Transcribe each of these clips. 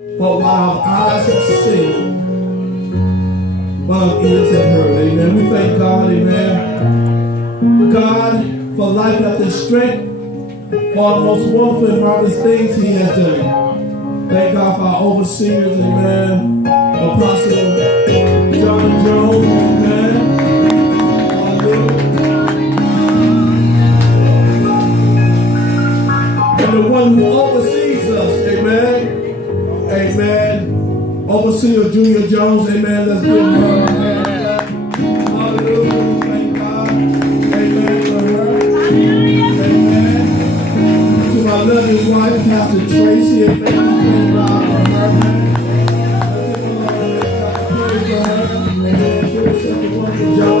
For what our eyes have seen, what our ears have heard. Amen. We thank God, amen. God, for life after strength, for the most wonderful and marvelous things He has done. Thank God for our overseers, amen. Apostle John Jones, amen. And the one who oversees us, amen. Amen. Overseer Junior Jones, amen. Let's give her a hand. Hallelujah. Thank God. Amen for her. Amen. To my loving wife, Pastor Tracy, amen. Thank God for her. Amen. She was such a wonderful job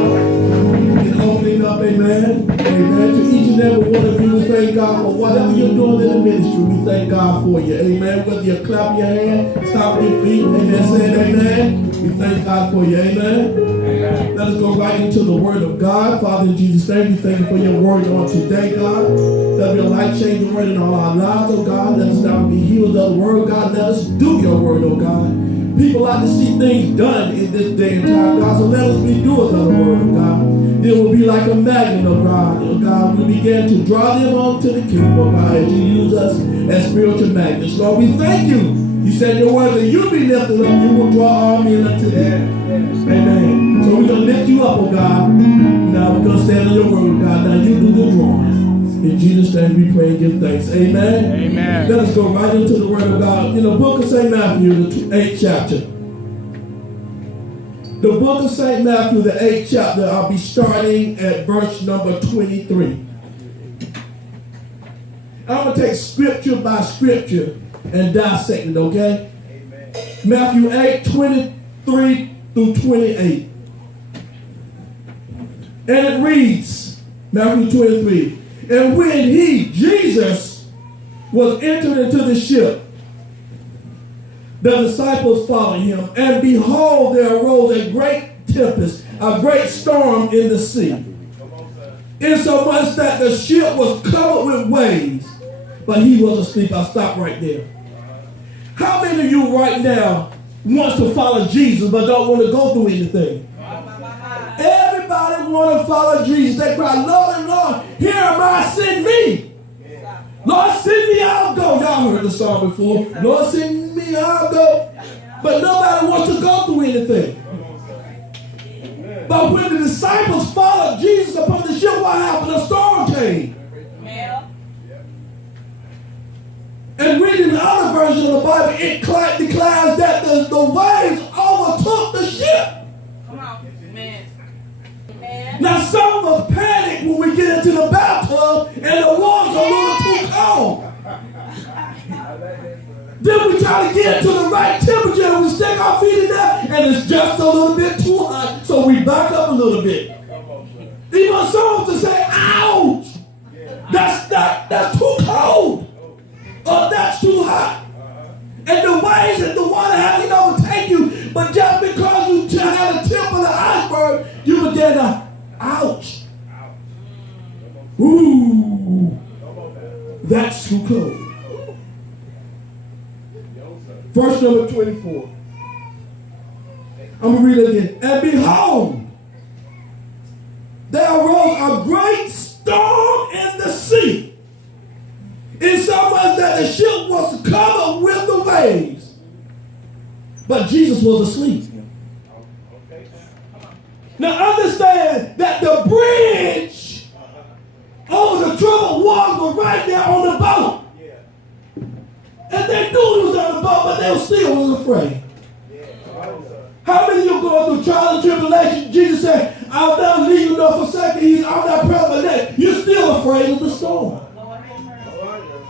in opening up, amen. Amen. To each and every one of you, we thank God for whatever you're doing in the ministry. We thank God for you. Amen. Whether you clap your hands, stomp your feet, amen. Say amen. We thank God for you. Amen. Amen. Let us go right into the word of God. Father, in Jesus' name, we thank you for your word on today, God. Let be a life-changing word in all our lives, oh God. Let us not be healed of the word, God. Let us do your word, oh God. People like to see things done in this day and time, God. So let us be doers of the word of God. It will be like a magnet, oh God. Oh God, we begin to draw them on to the kingdom, oh God, as you use us as spiritual magnets. Lord, we thank you. You said in your word that you be lifted up, you will draw all men unto thee. Amen. So we're going to lift you up, oh God. Now we're going to stand on your word, God. Now you do the drawing. In Jesus' name we pray and give thanks. Amen. Amen. Let us go right into the word of God. In the book of St. Matthew, the 8th chapter. The book of St. Matthew, the 8th chapter, I'll be starting at verse number 23. I'm going to take scripture by scripture and dissect it, okay? Amen. Matthew 8, 23 through 28. And it reads, Matthew 23, and when he, Jesus, was entered into the ship, the disciples followed him, and behold, there arose a great tempest, a great storm in the sea, insomuch that the ship was covered with waves, but he was asleep. I'll stop right there. How many of you right now wants to follow Jesus but don't want to go through anything? Everybody want to follow Jesus. They cry, Lord, Lord, here am I, send me. Lord, send me, I'll go. Y'all heard the song before. Lord, send me, I'll go. But nobody wants to go through anything. But when the disciples followed Jesus upon the ship, what happened? A storm came. And reading the other version of the Bible, it declares that the waves overtook the ship. Come on. Amen. Now some of us panic when we get into the bathtub and the water's a little too cold. Then we try to get to the right temperature and we stick our feet in there and it's just a little bit too hot, so we back up a little bit. Even some of us say, ouch! That's too cold. Or that's too hot. And the waves and the water having overtake you, but just because you had a tip of the iceberg, you begin to, ouch. Ooh, that's too cold. Verse number 24. I'm going to read it again. And behold, there arose a great storm in the sea, insomuch that the ship was covered with the waves. But Jesus was asleep. Now understand that the bridge over the troubled waters was right there on the boat. And they knew he was on the boat, but they still was afraid. How many of you going through trial and tribulation? Jesus said, I'll never leave you nor forsake you. I'm not present. You're still afraid of the storm.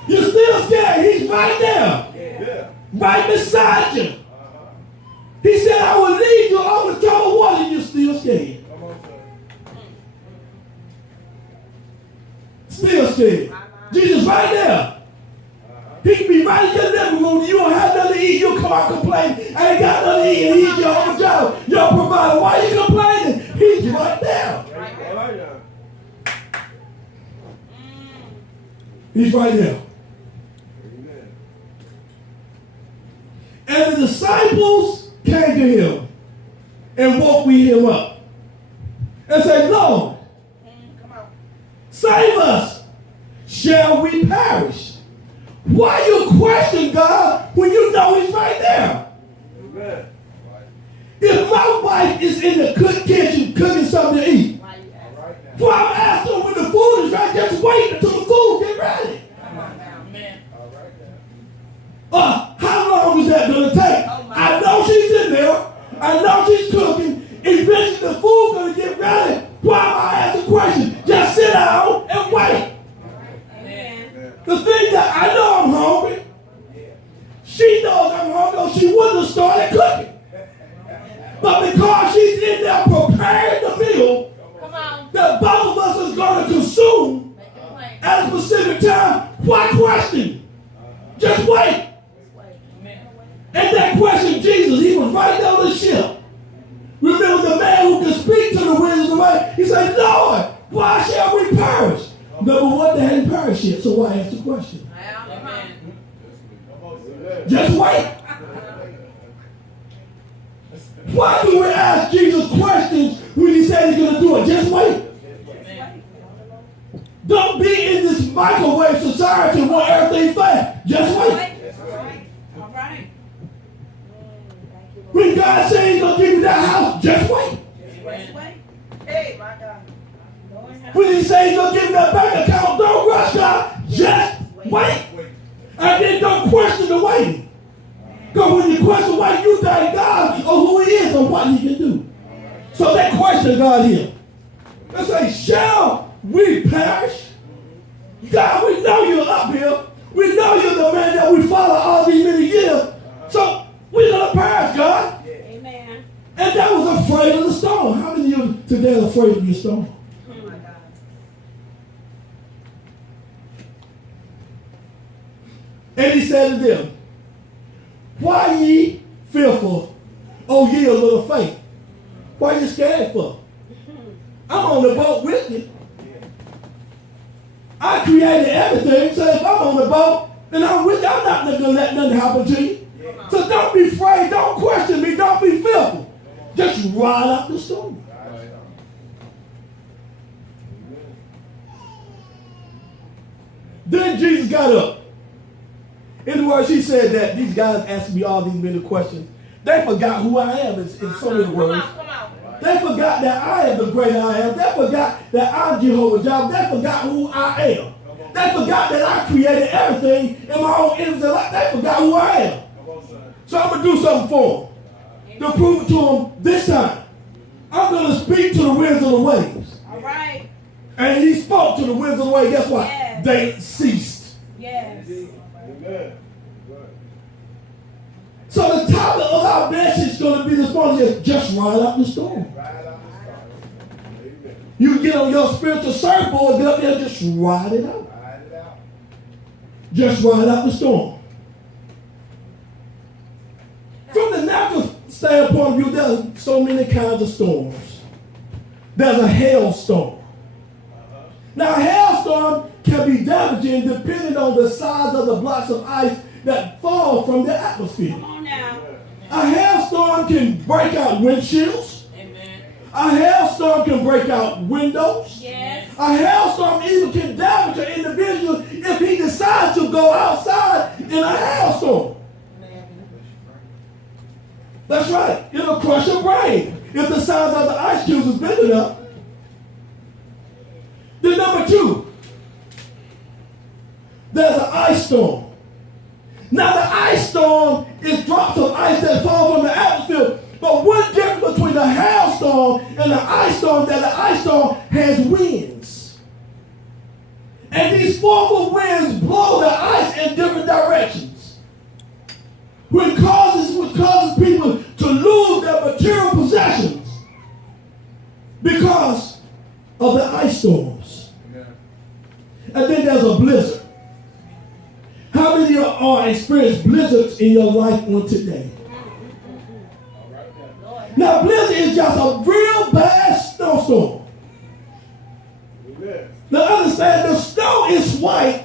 You're still scared. He's right there. Right beside you. He said, I will lead you over the troubled water, and you're still scared. Still scared. Jesus right there. He can be right in your living room. You don't have nothing to eat. You'll come out complaining. I ain't got nothing to eat. And he's your job, your provider. Why are you complaining? He's right there. He's right there. And the disciples came to him and woke him up and said, Lord, save us. Shall we perish? Why you question God when you know he's right there? Amen. If my wife is in the kitchen cooking something to eat, why I'm asking when the food is right, just wait until the food get ready. How long is that going to take? I know she's in there. I know she's cooking. Eventually the food going to get ready. Why am I asking questions? Just sit down and wait. The thing that I know I'm hungry, she knows I'm hungry, or she wouldn't have started cooking. But because she's in there preparing the meal that both of us is going to consume at a specific time, why question? Just wait. And that question, Jesus, he was right there on the ship. Remember the man who could speak to the winds of the way? He said, Lord, why shall we perish? Number one, they hadn't perished yet, so why ask the question? Just wait. Why do we ask Jesus questions when he said he's going to do it? Just wait. Don't be in this microwave society and want everything fast. Just wait. When God says he's going to give you that house, just wait. Hey, my God. When he says he's going to give you that bank account, don't rush God. Just wait. And then don't question the waiting. Because when you question why you thank God or who he is or what he can do. So they question God here. They say, shall we perish? God, we know you're up here. We know you're the man that we follow all these many years. So we're going to perish, God. Amen. And that was afraid of the storm. How many of you today are afraid of your storm? Oh my God. And he said to them, why ye fearful, O ye of little faith? Why you scared for? I'm on the boat with you. I created everything, so if I'm on the boat, then I'm with you. I'm not going to let nothing happen to you. So don't be afraid. Don't question me. Don't be fearful. Just ride out the storm. Then Jesus got up. In other words, he said that these guys asked me all these many questions. They forgot who I am in so many words. They forgot that I am the great I am. They forgot that I'm Jehovah Jireh. They forgot who I am. They forgot that I created everything in my own image. They forgot who I am. So I'm going to do something for them to prove it to them this time. I'm going to speak to the winds of the waves. All right. And he spoke to the winds of the waves. Guess what? Yes. They ceased. Yes. Amen. So the topic of our message is going to be this morning is just ride out the storm. You get on your spiritual surfboard, get up there and just ride it out. Just ride out the storm. From the natural standpoint of view, there's so many kinds of storms. There's a hailstorm. Now, a hailstorm can be damaging depending on the size of the blocks of ice that fall from the atmosphere. Come on now. A hailstorm can break out windshields. Amen. A hailstorm can break out windows. Yes. A hailstorm even can damage an individual if he decides to go outside in a hailstorm. That's right. It'll crush your brain if the size of the ice cubes is big enough. Then number two, there's an ice storm. Now the ice storm is drops of ice that fall from the atmosphere. But one difference between a hailstorm and an ice storm, that the ice storm has winds. And these forceful winds blow the ice in different directions. Which causes people to lose their material possessions because of the ice storms. Yeah. And then there's a blizzard. How many of you are experienced blizzards in your life on today? Now, blizzard is just a real bad snowstorm. Now, understand, the snow is white,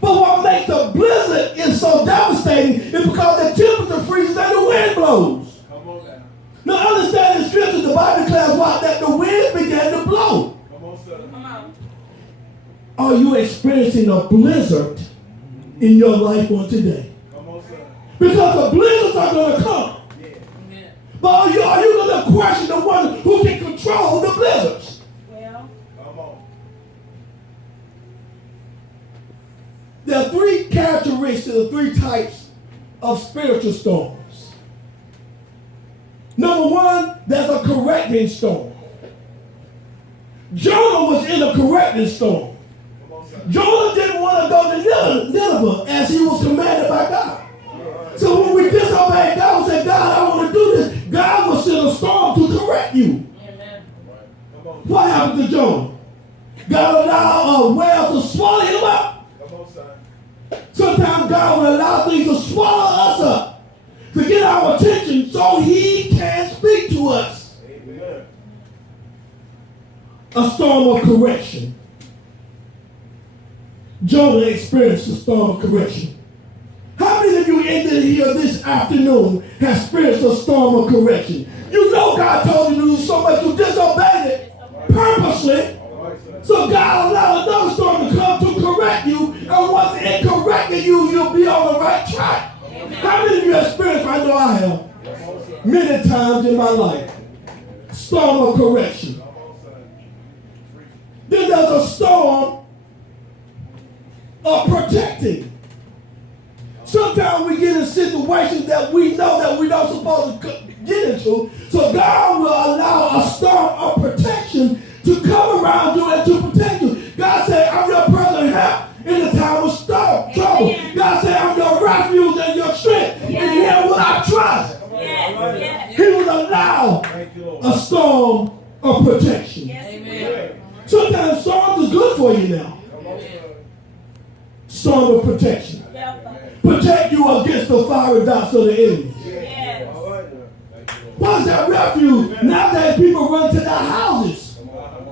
but what makes the blizzard is so devastating is because the temperature blows. Come on now. Now understand in scripture, the Bible declares what? That the wind began to blow. Come on, sir. Come on. Are you experiencing a blizzard in your life on today? Come on, sir. Because the blizzards are going to come. Yeah. Amen. But are you going to question the one who can control the blizzards? Well, Come on. There are three characteristics or three types of spiritual storms. Number one, there's a correcting storm. Jonah was in a correcting storm. Come on, sir. Jonah didn't want to go to Nineveh as he was commanded by God. So when we disobey God and say, God, I want to do this, God will send a storm to correct you. amen. Come on. What happened to Jonah? God allowed a whale to swallow him up. Come on, sir. Sometimes God will allow things to swallow us up to get our attention so he can speak to us. Amen. A storm of correction. Jonah experienced a storm of correction. How many of you in here this afternoon have experienced a storm of correction? You know God told you to do so much, you disobeyed it purposely. All right, sir. So God allowed another storm to come to correct you, and once it corrected you, you'll be on the right track. How many of you have experienced, I know I have, Come on, sir. many times in my life, storm of correction. Come on, sir. Then there's a storm of protecting. Sometimes we get in situations that we know that we don't supposed to get into. So God will allow a storm of protection to come around you and to protect you. God said, I'm your present help in the time of trouble. God said, I'm your refuge and your strength. And here will I trust. Yes. He will allow Thank you, Lord. a storm of protection. Amen. Sometimes storms is good for you now. Come on, sir. Storm of protection. Protect you against the fiery darts of the enemy. Yes. All right, now. Thank you, Lord. What's that refuge? Nowadays people run to their houses. Come on, come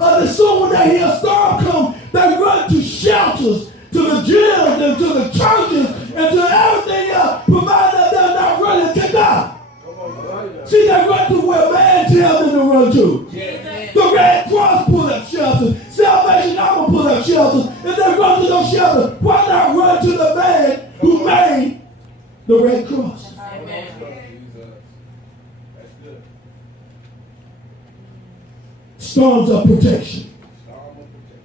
on. As soon when they hear a storm come, they run to shelters, to the gyms, and to the churches, and to everything else, provided that they're not running to God. Come on, all right, now. See, they run to where man tells them to run to. Jesus. The Red Cross put up shelters. Salvation Army put up shelters. If they run to those shelters, why not run to the man who made the Red Cross? Amen. Jesus. That's good. Storms of protection. Storm of protection.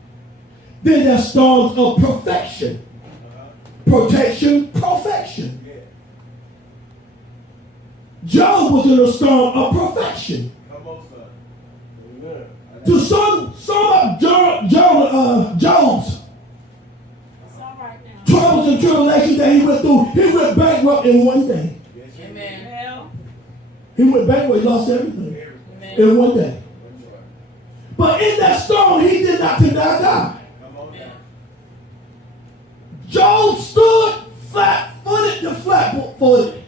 Then there's storms of perfection. Protection, perfection. Yeah. Job was in a storm of perfection. Come on, sir. Amen. To sum up Job's It's all right now. troubles and tribulations that he went through, he went bankrupt in one day. Yes, sir. Amen. Well, He went bankrupt, he lost everything amen. in one day. That's right. But in that storm, he did not deny God. Come on now. Job stood flat-footed to flat-footed,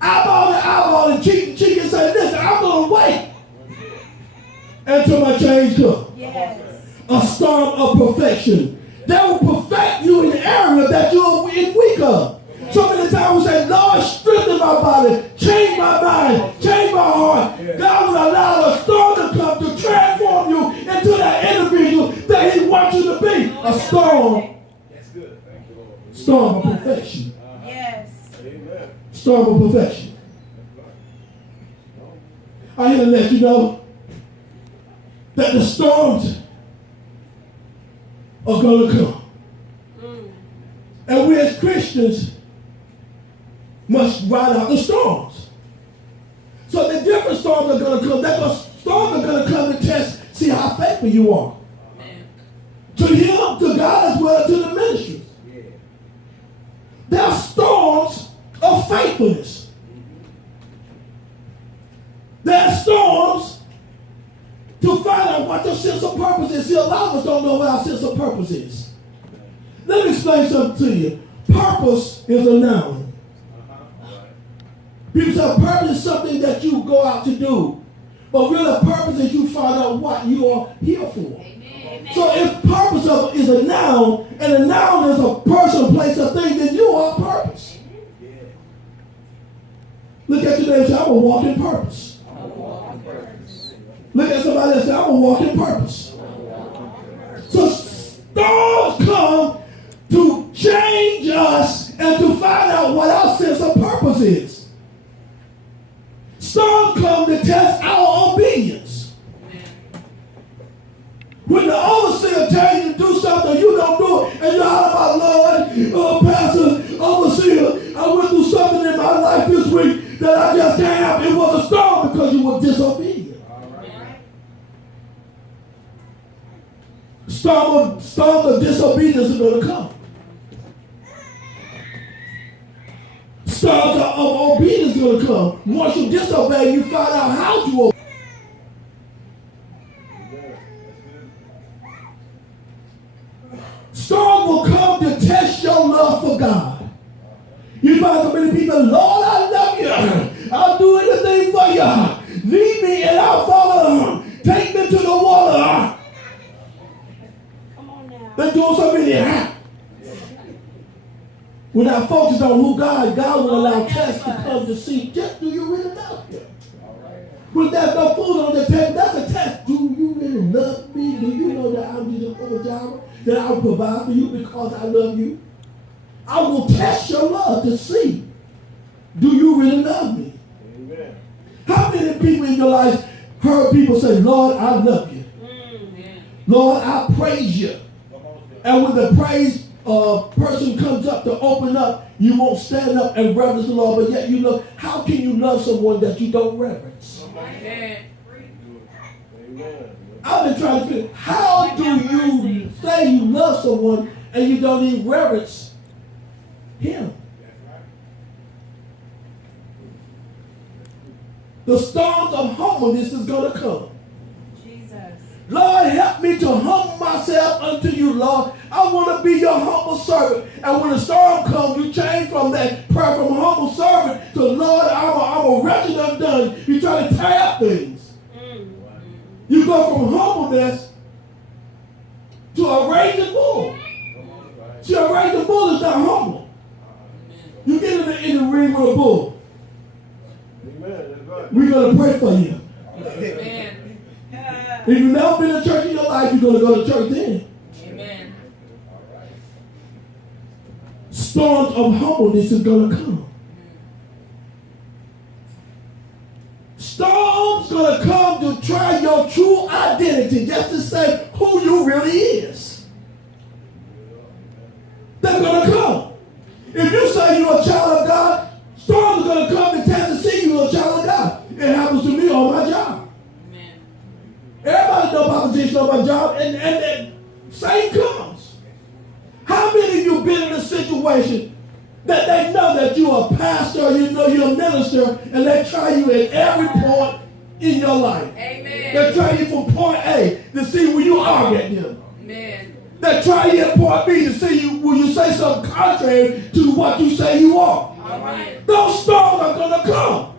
eyeball to eyeball, and cheek to cheek, and said, listen, I'm going to wait until my change comes. Yes. A storm of perfection that will perfect you in the area that you're weak of. So many times we say, Lord, strengthen my body, change my mind, change my heart. God will allow a storm to come to transform you into that individual that he wants you to be. A storm, That's good. Thank you, Lord. storm of perfection. Yes. Amen. Storm of perfection. I here to let you know that the storms are going to come. And we as Christians must ride out the storms. So the different storms are going to come. Storms are going to come to test, see how faithful you are. Amen. To him, to God, as well as to the ministry. Yeah. There are storms of faithfulness. There are storms to find out what your sense of purpose is. See, a lot of us don't know what our sense of purpose is. Let me explain something to you. Purpose is a noun. People say purpose is something that you go out to do. But really, purpose is you find out what you are here for. Amen. So if purpose is a noun, and a noun is a person, place, or thing, then you are purpose. Yeah. neighbor and say, I'm going to walk in purpose. Look at somebody and say, I'm going to walk in purpose. So storms come to change us and to find out what our sense of purpose is. Storms come to test our obedience. When the overseer tells you to do something, you don't do it, and you're out about, Lord, Pastor, overseer, I went through something in my life this week that I just can't have. It was a storm because you were disobedient. Storms of disobedience are going to come. Storms of obedience are going to come. Once you disobey, you find out how to obey. Storm will come to test your love for God. You find so many people, Lord, I love you. I'll do anything for you. Lead me and I'll follow. Take me to the water. Come on now. They're doing so many. When I focus on who God will allow tests to come to see, just do you really love Him? When there's no food on the table, that's a test. Do you really love me? Do you know that I'm Jehovah Jireh? That I will provide for you because I love you? I will test your love to see, do you really love me? Amen. How many people in your life heard people say, Lord, I love you. Lord, I praise you. And when the praise person comes up to open up, you won't stand up and reverence the Lord, but yet you love. How can you love someone that you don't reverence? Amen. I've been trying to figure, how do you say you love someone and you don't even reverence Him? The storms of humbleness is going to come. Jesus. Lord, help me to humble myself unto you, Lord. I want to be your humble servant. And when the storm comes, you change from that prayer from humble servant to, Lord, I'm a wretched undone. You try to tie up things. You go from humbleness to a raging bull. See, a raging bull is not humble. You get in the ring with a bull. We're going to pray for you. Amen. If you've never been to church in your life, you're going to go to church then. Amen. Storms of humbleness is going to come. Storms going to come to try your true identity, just to say who you really is. They're going to come. If you say you're a child of God, storms are going to come and test to see you're a child of God. It happens to me on my job. Amen. Everybody know opposition on my job, and the same comes. How many of you been in a situation that they know that you're a pastor, you know you're a minister, and they try you at every point in your life? Amen. They try you from point A to see where you are at them. Amen. They try you at point B to see you will you say something contrary to what you say you are. All right. Those storms are going to come.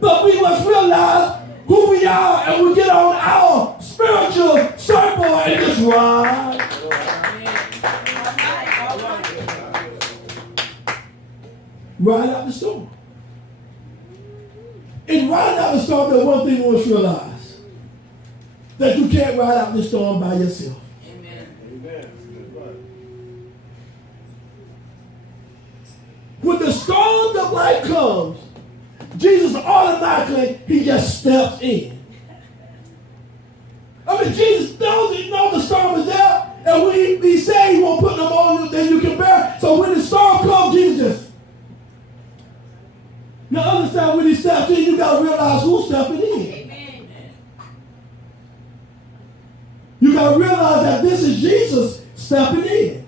But we must realize who we are, and we get on our spiritual surfboard and just ride. Ride out the storm. In riding out the storm, there's one thing we must realize. That you can't ride out the storm by yourself. When the storm of life comes, Jesus automatically, he just steps in. I mean, Jesus knows the storm is there, and when he said he won't put no more than you can bear. So when the storm comes, Jesus just. Now understand, when he steps in, you got to realize who's stepping in. Amen. You got to realize that this is Jesus stepping in.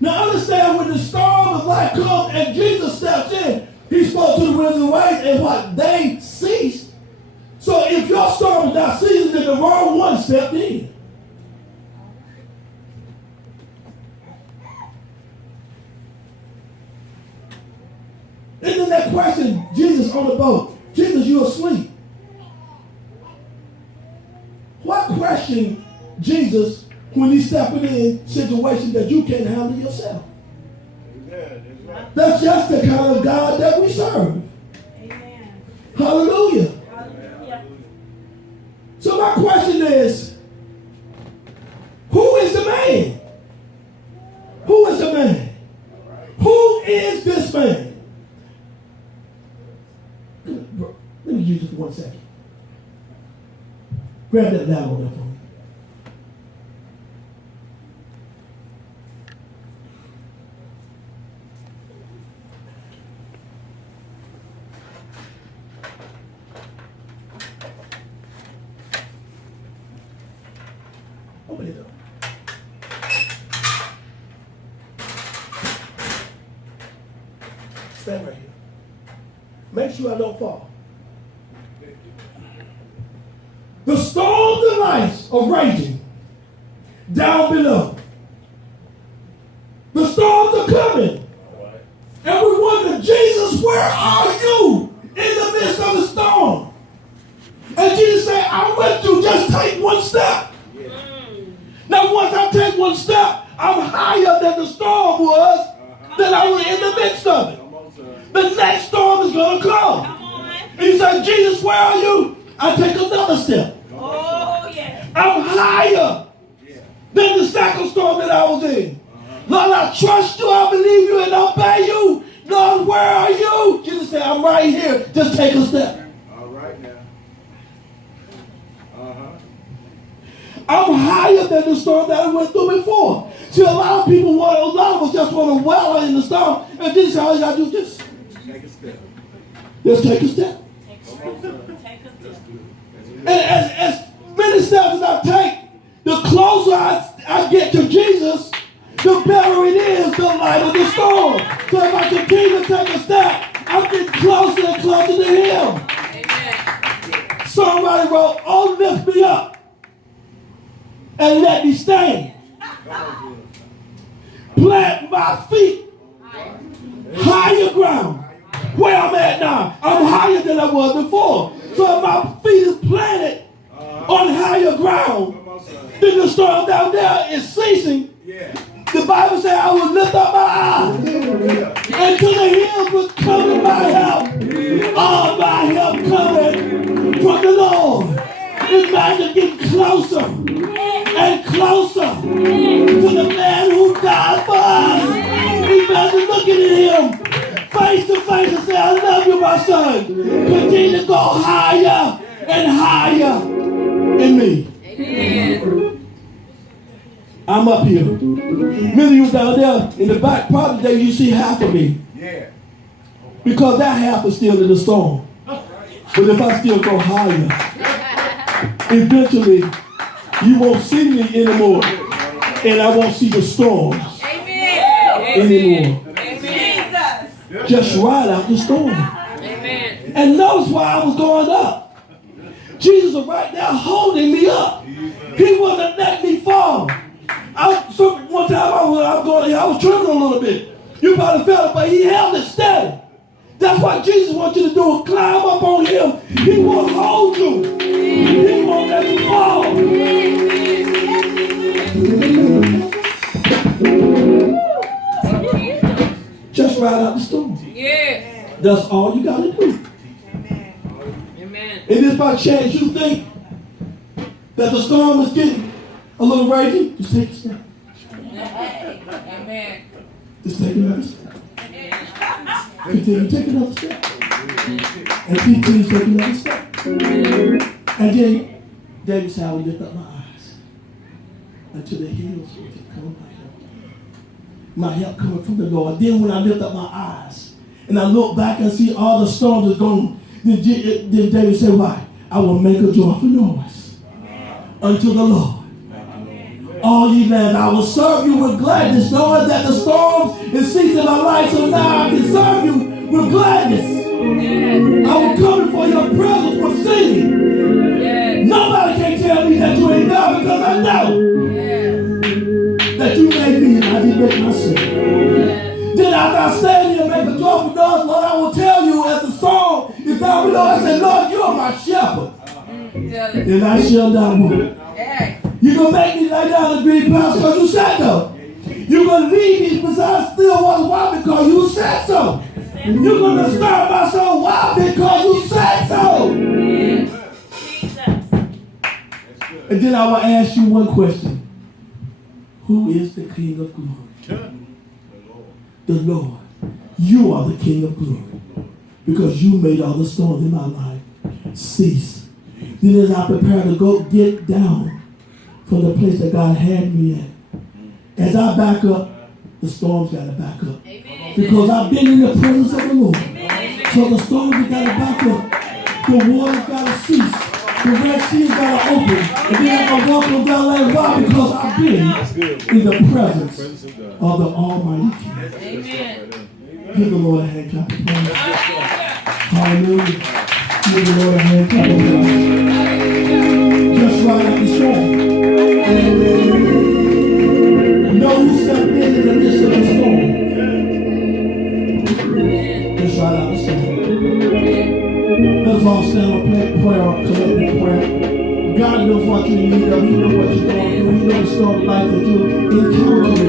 Now understand, when the storm of life comes and Jesus steps in, he spoke to the winds and waves, and what they ceased. So if your storm is not ceasing, then the wrong one stepped in. And then that question, Jesus on the boat, Jesus, you asleep. What question Jesus when he's stepping in situations that you can't handle yourself? That's just the kind of God that we serve. Amen. Hallelujah. So my question is, who is the man? Who is the man? Who is this man? Let me use it for 1 second. Grab that ladder there for me. Open it up. Stand right here. Make sure I don't fall. The storms of life are raging down below. The storms are coming. And we wonder, Jesus, where are you in the midst of the storm? And Jesus said, I'm with you, just take one step. Now, once I take one step, I'm higher than the storm was, than I was in the midst of it. The next storm is going to come. And you say, Jesus, where are you? I take another step. Oh, yeah. I'm higher than the second storm that I was in. Lord, I trust you, I believe you, and I obey you. Lord, where are you? Jesus said, I'm right here. Just take a step. All right now. I'm higher than the storm that I went through before. See, a lot of us just want to wallow in the storm. And Jesus said, all you got to do is just Take a step. Just take a step. And as many steps as I take, the closer I get to Jesus, the better it is, the lighter the storm. So if I continue to take a step, I'm getting closer and closer to Him. Amen. Somebody wrote, oh, lift me up and let me stand. Plant my feet higher ground. Where I'm at now, I'm higher than I was before. So if my feet is planted on higher ground, then the storm down there is ceasing. The Bible says I will lift up my eyes and to the hills will come my help. All my help coming from the Lord. Imagine getting closer and closer to the man who died for us. Imagine looking at him face to face and say, I love you, my son. Continue to go higher and higher in me. Amen. I'm up here. Many of you down there in the back, probably there you see half of me. Yeah. Because that half is still in the storm. But if I still go higher, eventually you won't see me anymore. And I won't see the storms anymore. Amen. Just ride out the storm. Amen. And notice why I was going up. Jesus was right there holding me up. He wasn't letting me fall. One time I was trembling a little bit. You probably felt it, but he held it steady. That's what Jesus wants you to do, climb up on him. He will hold you. He won't let you fall. Just ride out the storm. Yeah. That's all you got to do. Amen. And if by chance you think that the storm is getting a little raging, just take a step. Amen. Just take another step. Continue to take another step. And continue to take another step. And then David said, I will lift up my eyes unto the hills which will come my help. My help coming from the Lord. Then when I lift up my eyes and I look back and see all the storms are gone, then David said, why? I will make a joyful noise unto the Lord. All ye lands, I will serve you with gladness, knowing that the storms is ceasing in my life, so now I can serve you with gladness. I will come before your presence with singing. Nobody can tell me that you ain't God, because I know that you made me and I did make myself. Then after I stand here and make a joyful noise, Lord, I will tell you as the song is down below, I say, Lord, you are my shepherd, and I shall not want. You're going to make me lay down the green pastures because you said so. You're going to lead me beside still waters. Why? Because you said so. You're going to stir my soul. Why? Because you said so. Then I will ask you one question. Who is the King of glory? The Lord. You are the King of glory. Because you made all the storms in my life cease. Then as I prepare to go get down from the place that God had me at, as I back up, the storms got to back up. Amen. Because I've been in the presence of the Lord. So the storms have got to back up. The water's got to cease. The Red Sea's got to open. And then I can walk on down like why? Because I've been in the presence of the Almighty King. Amen. Give the Lord a hand clap. Hallelujah. Give the Lord a hand clap. Just right out the storm. Know who stepped in the midst of the storm. Just right out the storm. Let's all stand up and prayer, collective prayer. God knows what you need of. He knows what you're going through. He knows the storm of life that you encounter.